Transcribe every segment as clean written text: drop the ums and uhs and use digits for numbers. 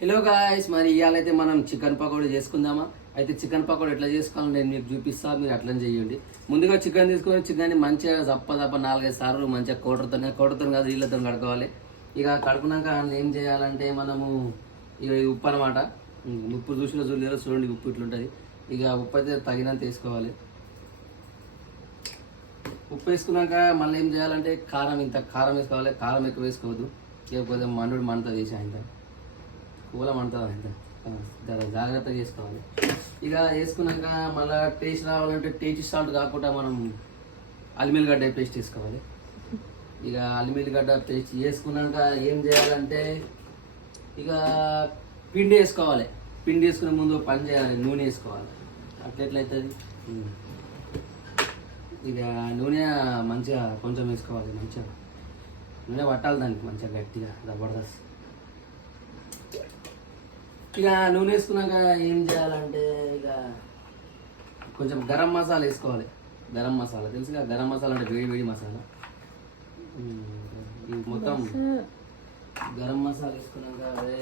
Hello guys, మరి ఇవాళైతే మనం chicken pakodi చేసుకుందామా? అయితే చికెన్ పకోడీ ఎట్లా చేసుకోవాలో నేను మీకు చూపిస్తా, మీరు అట్లనే చేయండి. ముందుగా చికెన్ తీసుకొని చికెన్ని మంచిగా దప్ప 4-5 సార్లు మంచిగా కోటతో కాదు నీళ్ళతో కడుకోవాలి. ఇక కడుకున్నాక ఏం చేయాలంటే మనము ఇక ఉప్పు అనమాట. ఉప్పు చూడలేరు, చూడండి ఉప్పు ఇట్లుంటుంది. ఇక ఉప్పు అయితే తగినంత వేసుకోవాలి. ఉప్పు వేసుకున్నాక మళ్ళీ ఏం చేయాలంటే కారం వేసుకోవాలి. కారం ఎక్కువ వేసుకోవద్దు, లేకపోతే మంట తీసి ఆయన కూలం అంటుంది అంత జాగ్రత్తగా చేసుకోవాలి. ఇక వేసుకున్నాక మళ్ళీ టేస్ట్ రావాలంటే టేస్ట్ సాల్ట్ కాకుండా మనం అల్లిమిల్లిగడ్డ పేస్ట్ వేసుకోవాలి. ఇక అల్లిమిల్లిగడ్డ పేస్ట్ వేసుకున్నాక ఏం చేయాలంటే ఇక పిండి వేసుకోవాలి. పిండి వేసుకునే ముందు పని చేయాలి, నూనె వేసుకోవాలి. అట్లెట్లయితుంది. ఇక నూనె మంచిగా కొంచెం వేసుకోవాలి. మంచిగా నూనె పట్టాలి దానికి మంచిగా గట్టిగా జబర్దస్త్. ఇక నూనె వేసుకున్నాక ఏం చేయాలంటే ఇక కొంచెం గరం మసాలా వేసుకోవాలి. గరం మసాలా తెలుసుగా, గరం మసాలా అంటే వేడి మసాలా. ఇది మొత్తం గరం మసాలా వేసుకున్నాక అదే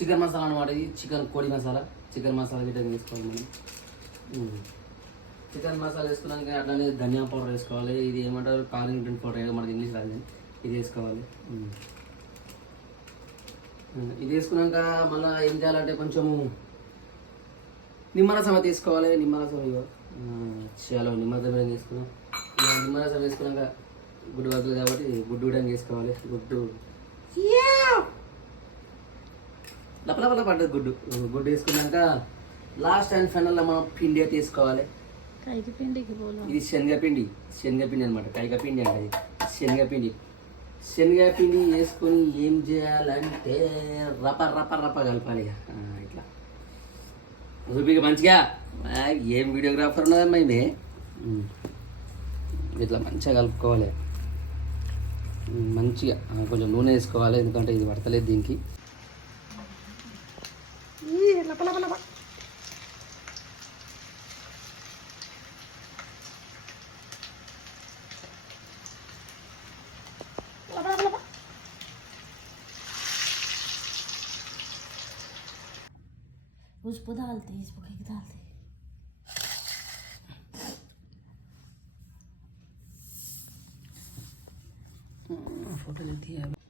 చికెన్ మసాలా అనమాట. ఇది చికెన్ కోడి మసాలా, చికెన్ మసాలా గిట్ట వేసుకోవాలి మనం. చికెన్ మసాలా వేసుకున్నాక అట్లానే ధనియా పౌడర్ వేసుకోవాలి. ఇది ఏమంటారు కారం పౌడర్, మనకి ఇంగ్లీష్ రాదు, ఇది వేసుకోవాలి. ఇది వేసుకున్నాక మళ్ళీ ఏం చేయాలంటే కొంచెము నిమ్మరసం తీసుకోవాలి. నిమ్మరసం చాలా నిమ్మరసం వేసుకున్నాం. నిమ్మరసం వేసుకున్నాక గుడ్డు వద్దు కాబట్టి గుడ్డు కూడా వేసుకోవాలి. గుడ్డు లపలపల పడ్డది గుడ్డు వేసుకున్నాక లాస్ట్ అండ్ ఫైనల్లో మనం పిండి అయితే వేసుకోవాలి. ఇది శనగపిండి అనమాట. కైకపిండి అంటే శనగపిండి వేసుకొని ఏం చేయాలంటే రప కలపాలి. ఇట్లా చూపి మంచిగా. ఏం వీడియోగ్రాఫర్ ఉన్నదమ్మా ఇవే. ఇట్లా మంచిగా కలుపుకోవాలి. మంచిగా కొంచెం నూనె వేసుకోవాలి, ఎందుకంటే ఇది పడతలేదు దీనికి. उसको डालते इसको डालते फोटो लेती है।